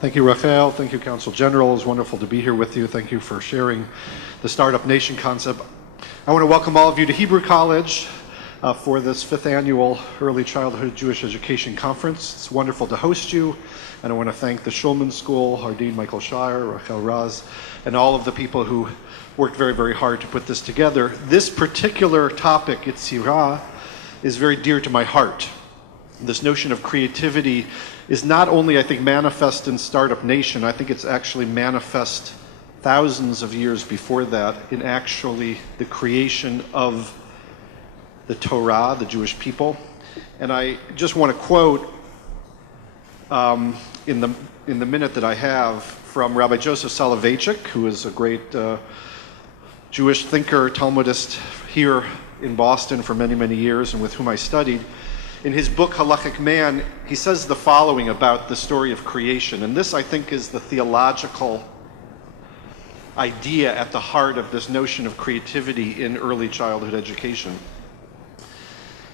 Thank you, Rafael. Thank you, Council General. It's wonderful to be here with you. Thank you for sharing the Startup Nation concept. I want to welcome all of you to Hebrew College for this 5th annual Early Childhood Jewish Education Conference. It's wonderful to host you, and I want to thank the Schulman School, our Dean Michael Shire, Rachel Raz, and all of the people who worked very, very hard to put this together. This particular topic, Yetzirah, is very dear to my heart. This notion of creativity is not only, I think, manifest in Startup Nation, I think it's actually manifest thousands of years before that in actually the creation of the Torah, the Jewish people. And I just want to quote in the minute that I have from Rabbi Joseph Soloveitchik, who is a great Jewish thinker, Talmudist here in Boston for many, many years and with whom I studied. In his book, Halachic Man, he says the following about the story of creation. And this, I think, is the theological idea at the heart of this notion of creativity in early childhood education.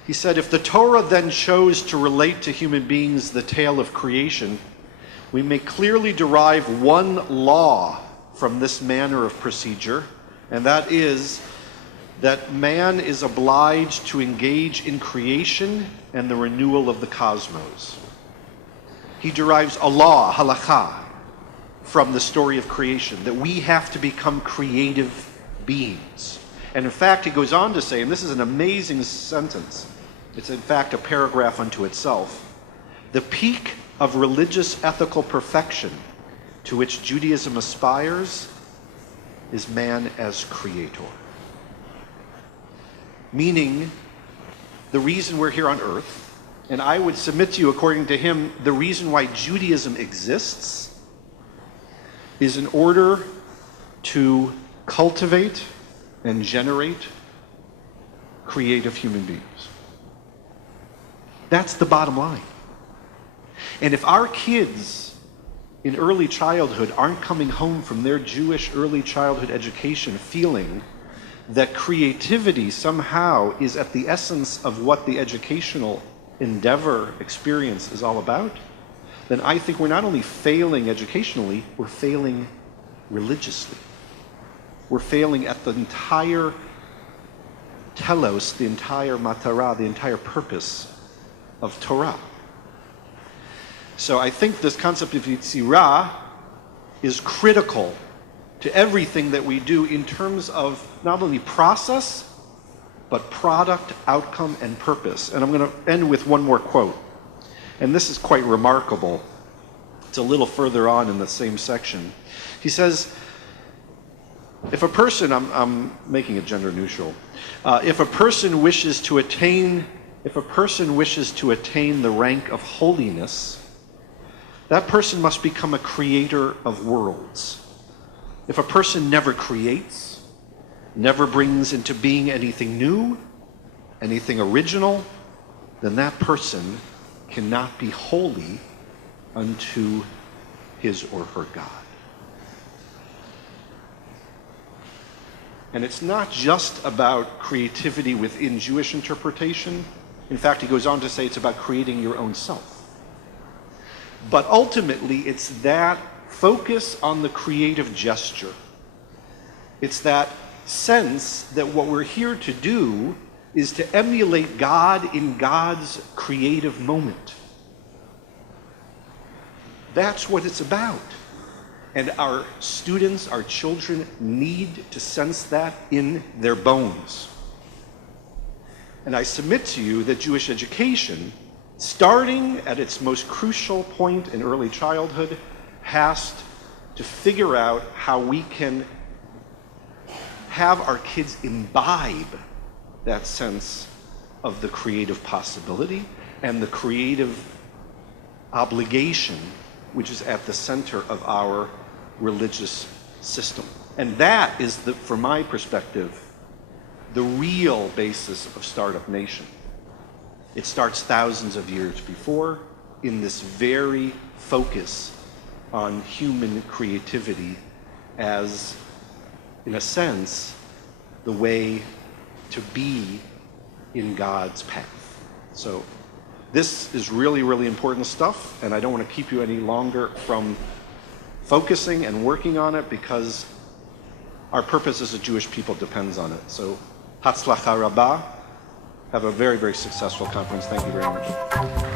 He said, if the Torah then chose to relate to human beings the tale of creation, we may clearly derive one law from this manner of procedure, and that is that man is obliged to engage in creation and the renewal of the cosmos. He derives a law, halakha, from the story of creation, that we have to become creative beings. And in fact, he goes on to say, and this is an amazing sentence, it's in fact a paragraph unto itself, the peak of religious ethical perfection to which Judaism aspires is man as creator. Meaning, the reason we're here on earth, and I would submit to you, according to him, the reason why Judaism exists is in order to cultivate and generate creative human beings. That's the bottom line. And if our kids in early childhood aren't coming home from their Jewish early childhood education feeling that creativity somehow is at the essence of what the educational endeavor experience is all about, then I think we're not only failing educationally, we're failing religiously. We're failing at the entire telos, the entire matara, the entire purpose of Torah. So I think this concept of Yetzirah is critical to everything that we do in terms of not only process, but product, outcome, and purpose. And I'm going to end with one more quote. And this is quite remarkable. It's a little further on in the same section. He says, if a person, I'm making it gender neutral, if a person wishes to attain the rank of holiness, that person must become a creator of worlds. If a person never creates, never brings into being anything new, anything original, then that person cannot be holy unto his or her God. And it's not just about creativity within Jewish interpretation. In fact, he goes on to say it's about creating your own self. But ultimately, it's that focus on the creative gesture. It's that sense that what we're here to do is to emulate God in God's creative moment. That's what it's about. And our students, our children, need to sense that in their bones. And I submit to you that Jewish education, starting at its most crucial point in early childhood, has to figure out how we can have our kids imbibe that sense of the creative possibility and the creative obligation which is at the center of our religious system. And that is, from my perspective, the real basis of Startup Nation. It starts thousands of years before in this very focus on human creativity as, in a sense, the way to be in God's path. So this is really, really important stuff, and I don't want to keep you any longer from focusing and working on it because our purpose as a Jewish people depends on it. So, Hatzlacha Rabbah. Have a very, very successful conference. Thank you very much.